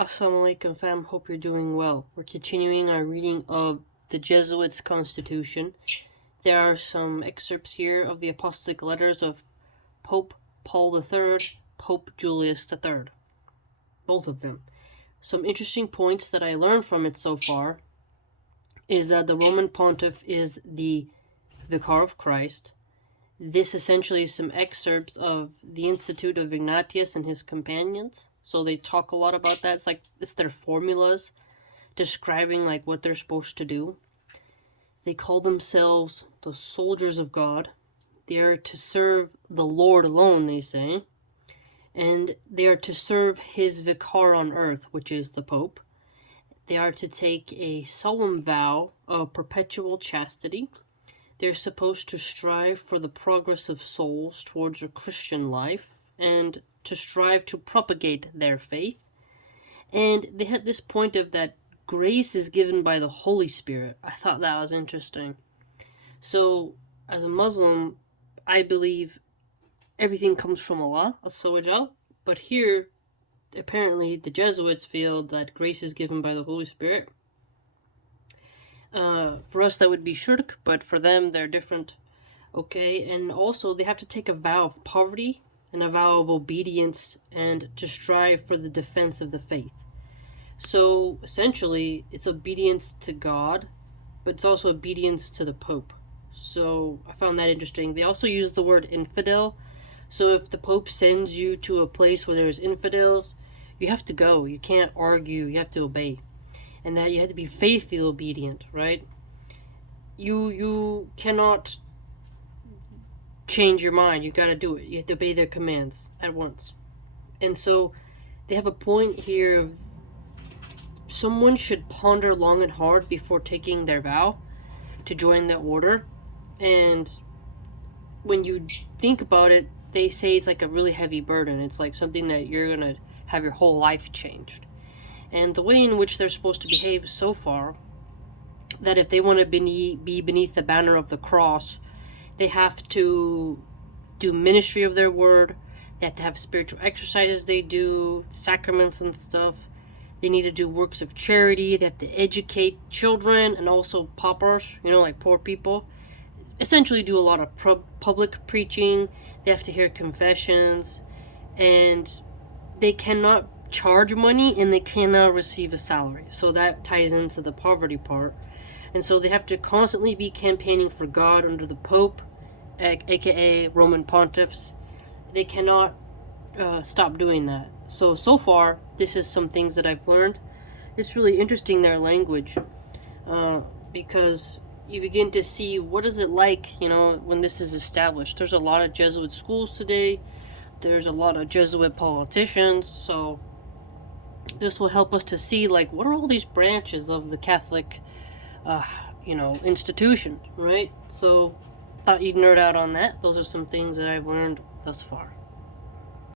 Assalamu alaikum fam, hope you're doing well. We're continuing our reading of the Jesuits' Constitution. There are some excerpts here of the apostolic letters of Pope Paul III, Pope Julius III. Both of them. Some interesting points that I learned from it so far is that the Roman Pontiff is the Vicar of Christ. This essentially is some excerpts of the Institute of Ignatius and his companions. So they talk a lot about that. It's their formulas describing what they're supposed to do. They call themselves the soldiers of God. They are to serve the Lord alone, they say. And they are to serve his vicar on earth, which is the Pope. They are to take a solemn vow of perpetual chastity. They're supposed to strive for the progress of souls towards a Christian life and to strive to propagate their faith. And they had this point of that grace is given by the Holy Spirit. I thought that was interesting. So, as a Muslim, I believe everything comes from Allah, As-Sawajal. But here, apparently, the Jesuits feel that grace is given by the Holy Spirit. For us, that would be shirk, but for them, they're different. Okay, and also they have to take a vow of poverty and a vow of obedience and to strive for the defense of the faith. So essentially, it's obedience to God, but it's also obedience to the Pope. So I found that interesting. They also use the word infidel. So if the Pope sends you to a place where there's infidels, you have to go. You can't argue. You have to obey. And that you have to be faithfully obedient, right? You cannot change your mind. You gotta do it. You have to obey their commands at once. And so they have a point here of someone should ponder long and hard before taking their vow to join the order. And when you think about it, they say it's like a really heavy burden. It's like something that you're gonna have your whole life changed. And the way in which they're supposed to behave so far, that if they want to be beneath the banner of the cross, they have to do ministry of their word. They have to have spiritual exercises they do, sacraments and stuff. They need to do works of charity. They have to educate children and also paupers, like poor people. Essentially do a lot of public preaching. They have to hear confessions. And they cannot charge money and they cannot receive a salary. So that ties into the poverty part. And so they have to constantly be campaigning for God under the Pope, aka Roman Pontiffs. They cannot stop doing that. So far, this is some things that I've learned. It's really interesting, their language, because you begin to see what is it like, when this is established. There's a lot of Jesuit schools today. There's a lot of Jesuit politicians, so this will help us to see, what are all these branches of the Catholic, institution, right? So, thought you'd nerd out on that. Those are some things that I've learned thus far.